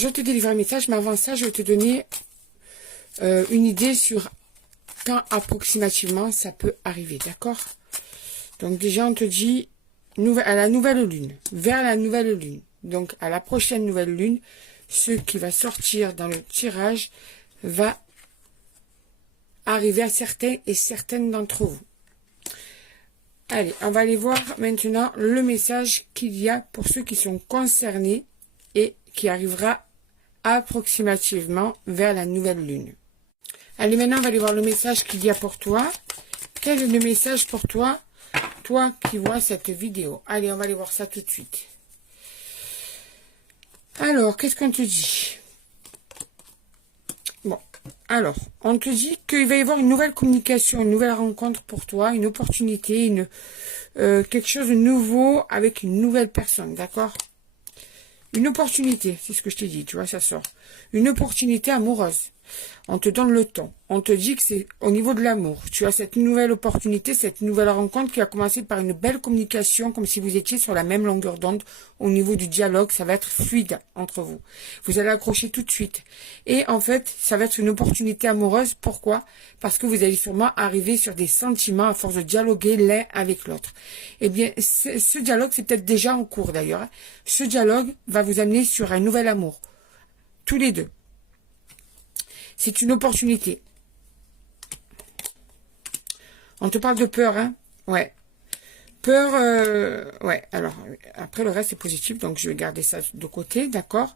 je vais te délivrer un message, mais avant ça, je vais te donner une idée sur quand approximativement ça peut arriver, d'accord? Donc déjà, on te dit à la nouvelle lune, vers la nouvelle lune. Donc à la prochaine nouvelle lune, ce qui va sortir dans le tirage va arriver à certains et certaines d'entre vous. Allez, on va aller voir maintenant le message qu'il y a pour ceux qui sont concernés et qui arrivera approximativement vers la nouvelle lune. Allez, maintenant, on va aller voir le message qu'il y a pour toi. Quel est le message pour toi, toi qui vois cette vidéo? Allez, on va aller voir ça tout de suite. Alors, qu'est-ce qu'on te dit? Bon, alors, on te dit qu'il va y avoir une nouvelle communication, une nouvelle rencontre pour toi, une opportunité, quelque chose de nouveau avec une nouvelle personne, d'accord? Une opportunité, c'est ce que je t'ai dit, tu vois, ça sort. Une opportunité amoureuse. On te donne le ton. On te dit que c'est au niveau de l'amour. Tu as cette nouvelle opportunité, cette nouvelle rencontre qui a commencé par une belle communication, comme si vous étiez sur la même longueur d'onde. Au niveau du dialogue, ça va être fluide entre vous. Vous allez accrocher tout de suite. Et en fait, ça va être une opportunité amoureuse. Pourquoi? Parce que vous allez sûrement arriver sur des sentiments à force de dialoguer l'un avec l'autre. Eh bien, ce dialogue, c'est peut-être déjà en cours d'ailleurs. Ce dialogue va vous amener sur un nouvel amour. Tous les deux. C'est une opportunité. On te parle de peur, hein? Ouais. Peur, ouais. Alors, après, le reste est positif, donc je vais garder ça de côté, d'accord?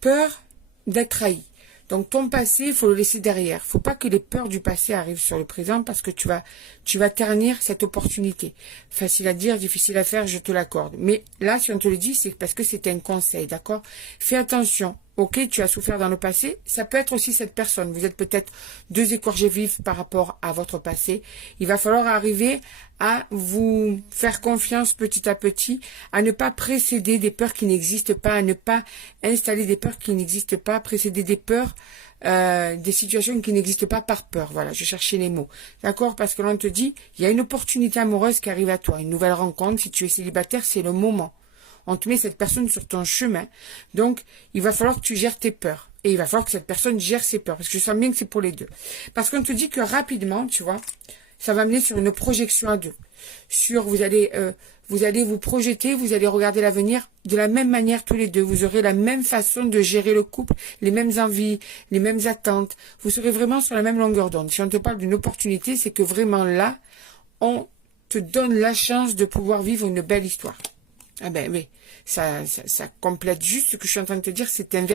Peur d'être trahi. Donc, ton passé, il faut le laisser derrière. Il ne faut pas que les peurs du passé arrivent sur le présent parce que tu vas ternir cette opportunité. Facile à dire, difficile à faire, je te l'accorde. Mais là, si on te le dit, c'est parce que c'est un conseil, d'accord? Fais attention. Ok, tu as souffert dans le passé, ça peut être aussi cette personne. Vous êtes peut-être deux écorchés vifs par rapport à votre passé. Il va falloir arriver à vous faire confiance petit à petit, à ne pas précéder des peurs qui n'existent pas, à ne pas installer des peurs qui n'existent pas, précéder des peurs, des situations qui n'existent pas par peur. Voilà, je cherchais les mots. D'accord? Parce que l'on te dit, il y a une opportunité amoureuse qui arrive à toi, une nouvelle rencontre. Si tu es célibataire, c'est le moment. On te met cette personne sur ton chemin. Donc, il va falloir que tu gères tes peurs. Et il va falloir que cette personne gère ses peurs. Parce que je sens bien que c'est pour les deux. Parce qu'on te dit que rapidement, tu vois, ça va mener sur une projection à deux. Vous allez vous projeter, vous allez regarder l'avenir de la même manière tous les deux. Vous aurez la même façon de gérer le couple, les mêmes envies, les mêmes attentes. Vous serez vraiment sur la même longueur d'onde. Si on te parle d'une opportunité, c'est que vraiment là, on te donne la chance de pouvoir vivre une belle histoire. Ah ben oui, ça complète juste ce que je suis en train de te dire, c'est un